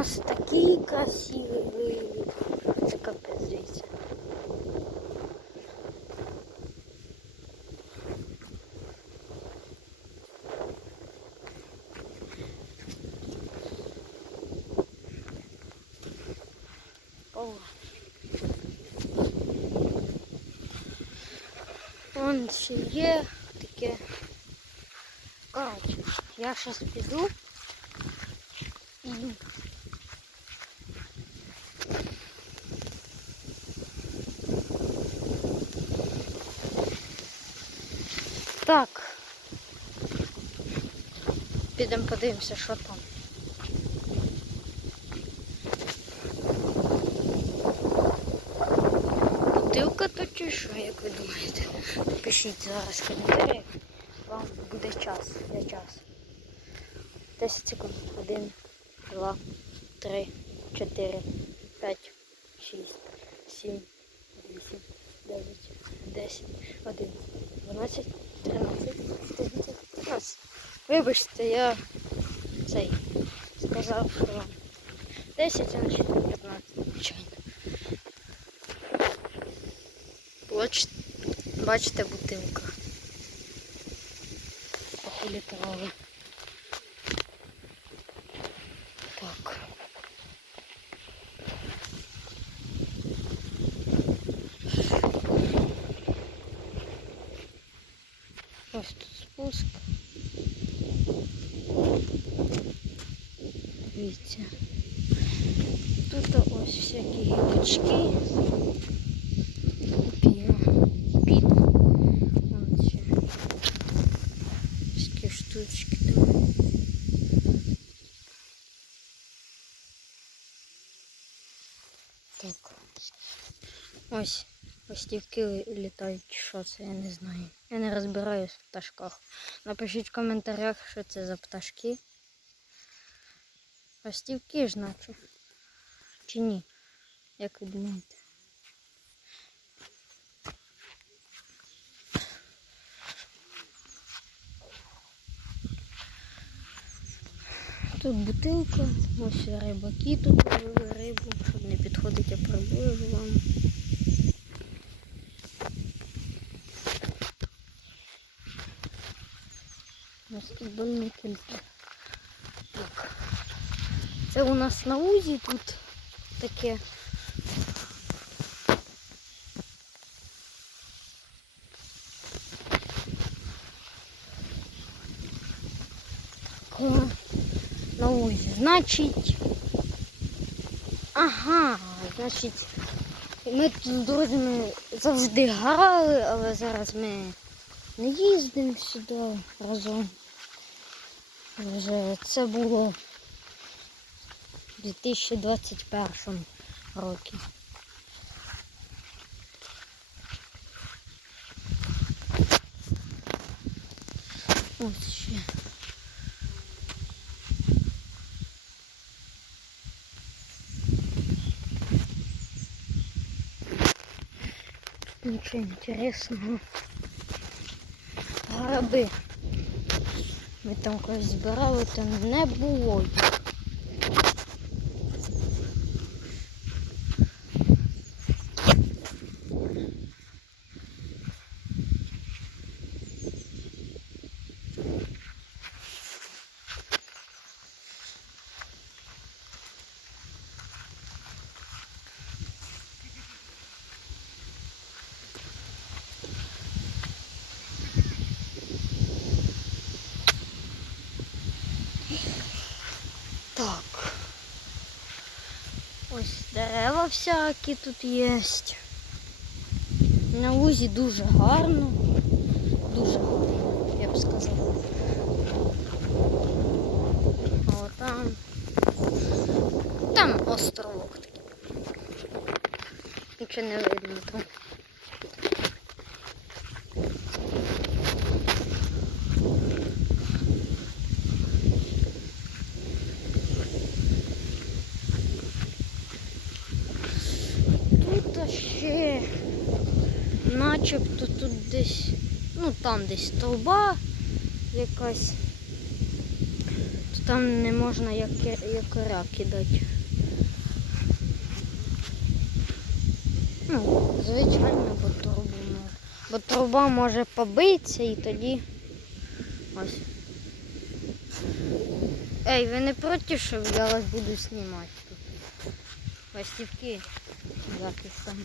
нас такий красивий вигляд. Це капець, дивіться. О. Вон ще є таке. Коротше, я зараз піду Так. Підемо подивимося, що там. Бутилка то чи що, як ви думаєте? Пишіть зараз в коментарях. Вам буде час. Я час. 10 секунд. Один, два, три, чотири, п'ять, шість, сім, вісім, дев'ять, десять, один, дванадцять, тринадцять, чотирнадцять, п'ятнадцять. Вибачте, я цей сказав, що вам 10, а не 15, звичайно. Бач- Бачите бутилка. Похилітрова. Так. Ось тут спуск. Дивіться. Тут ось всякі гілочки. Піно. Ще. Всякі штучки там. Так. Ось. Листівки літають, що це, я не знаю. Я не розбираюсь в пташках. Напишіть в коментарях, що це за пташки. Листівки ж наче. Чи ні? Як ви думаєте? Тут бутилка, ось рибаки тут ловили рибу, щоб не підходити, я приближу вам. Баскетбольне кільце. Так. Це у нас на узі тут таке. На узі. Значить. Ага, значить, ми тут з друзями завжди грали, але зараз ми не їздимо сюди разом. Вже це було у 2021 році. Ось ще. Нічого інтересного. Граби. Ми там когось збирали, там не було їх. Так. Ось дерева всякі тут є. На лузі дуже гарно. Дуже гарно, я б сказала. А там. Там островок такий. Нічого не видно там. Тут ще начебто тут десь, ну там десь стовба якась. там не можна як, якоря кидати. Ну, звичайно, бо трубу може. Бо труба може побитися і тоді. Ось. Ей, ви не проти, щоб я вас буду знімати тут? Ластівки там.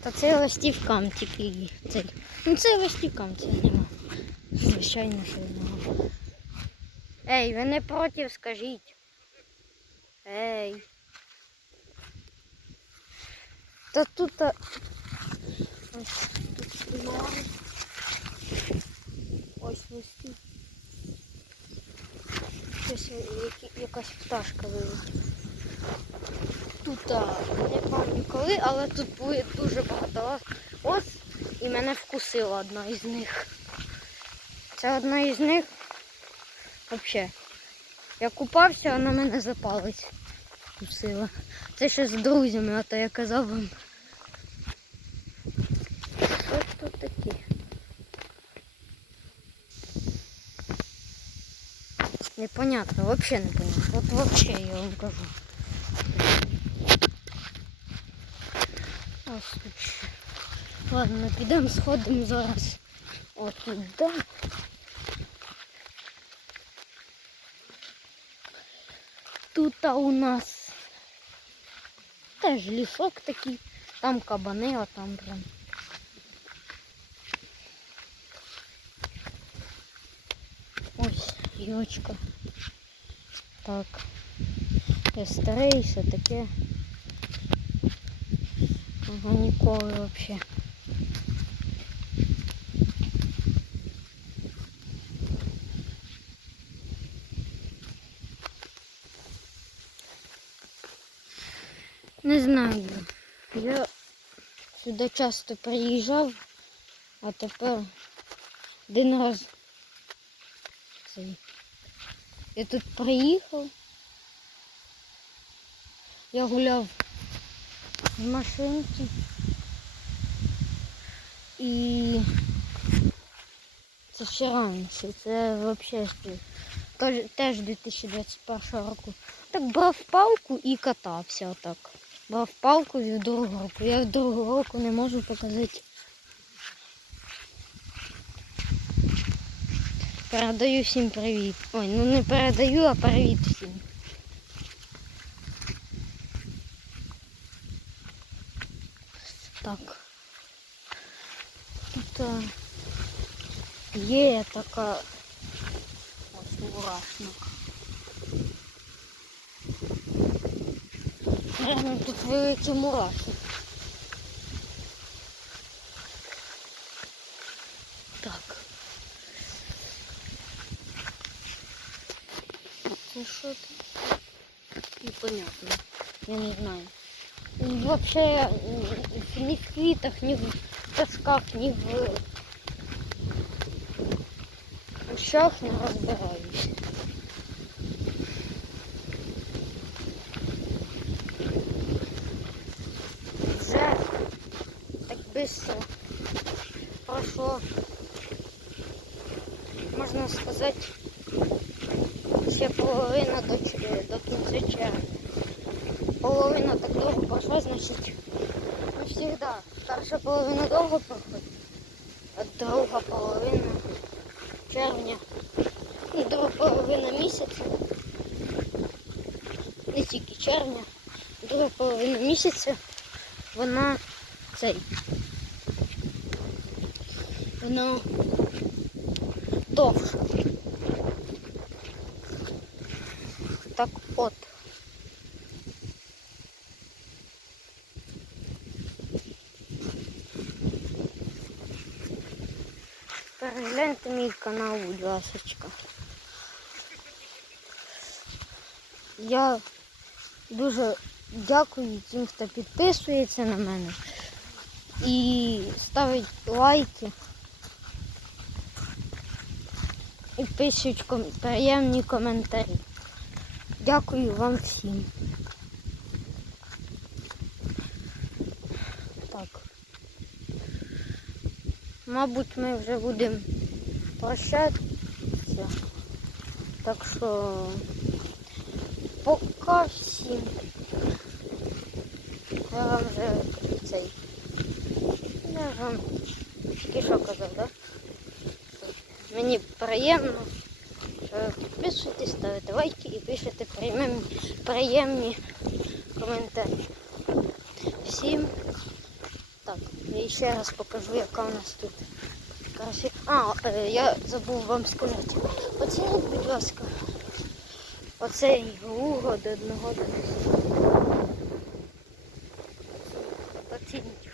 Та це ластівкам тільки цей. Ну це ластівкам це нема. Звичайно, що нема. Ей, ви не проти, скажіть. Ей. Та тут. а, Ось тут немає. Ось листів. Щось якась пташка вилетіла. Тут а, не пам'ятаю коли, але тут були дуже багато ос- ос і мене вкусила одна із них. Це одна із них. Взагалі. Я купався, вона мене за палець вкусила. Це ще з друзями, а то я казав вам. Непонятно, вообще непонятно. Вот вообще я вам кажу. Ось тут ще. Ладно, підемо сходимо зараз. От туди. Тут а у нас теж лісок такий, там кабани, а там прям. Ось гілочка. Так. Я старий, все таке. Ага, ніколи вообще. Не знаю. Я сюди часто приїжджав, а тепер один раз цей. Я тут приїхав. Я гуляв в машинці. І це ще раніше, це взагалі теж- теж 2021 року. Так брав палку і катався отак. Брав палку і в другу руку. Я в другу руку не можу показати. Передаю всім привіт. Ой, ну не передаю, а привіт всім. Так. Тут а, є така ось мурашник. Реально тут великі мурашник. Так. Це що тут? Непонятно. Я не знаю. Вообще ни в квитах, ни в пташках, ни в ущах не разбираюсь. Вже так быстро прошло, можна сказати, ще половина до, до кінця червня. половина так довго пройшла, значить, ну всегда перша половина довго проходить, а друга половина червня і друга половина місяця, не тільки червня, друга половина місяця, вона цей. Вона довша. Так от. Перегляньте мій канал, будь ласочка. Я дуже дякую тим, хто підписується на мене і ставить лайки. І пишуть приємні коментарі. Дякую вам всім. Так. Мабуть, ми вже будемо прощатися. Так що пока всім. Я вам вже цей. Я вам тільки казав, так? Мені приємно. Підписуйтесь, ставите лайки і пишете приємні, приємні коментарі. Всім так, я ще раз покажу, яка у нас тут красива. А, е, я забув вам сказати. Оцініть, будь ласка, оцей луго до одного до. Оцініть.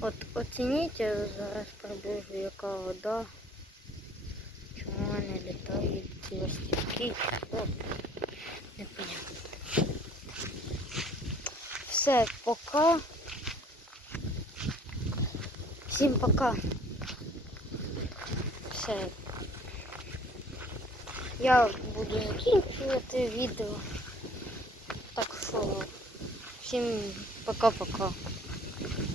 От оцініть я зараз приблизу, яка вода. Чому вони літають ці ластівки? От, непонятно. Все, пока. Всім пока. Все. Я буду закінчувати відео. Так що всім пока-пока.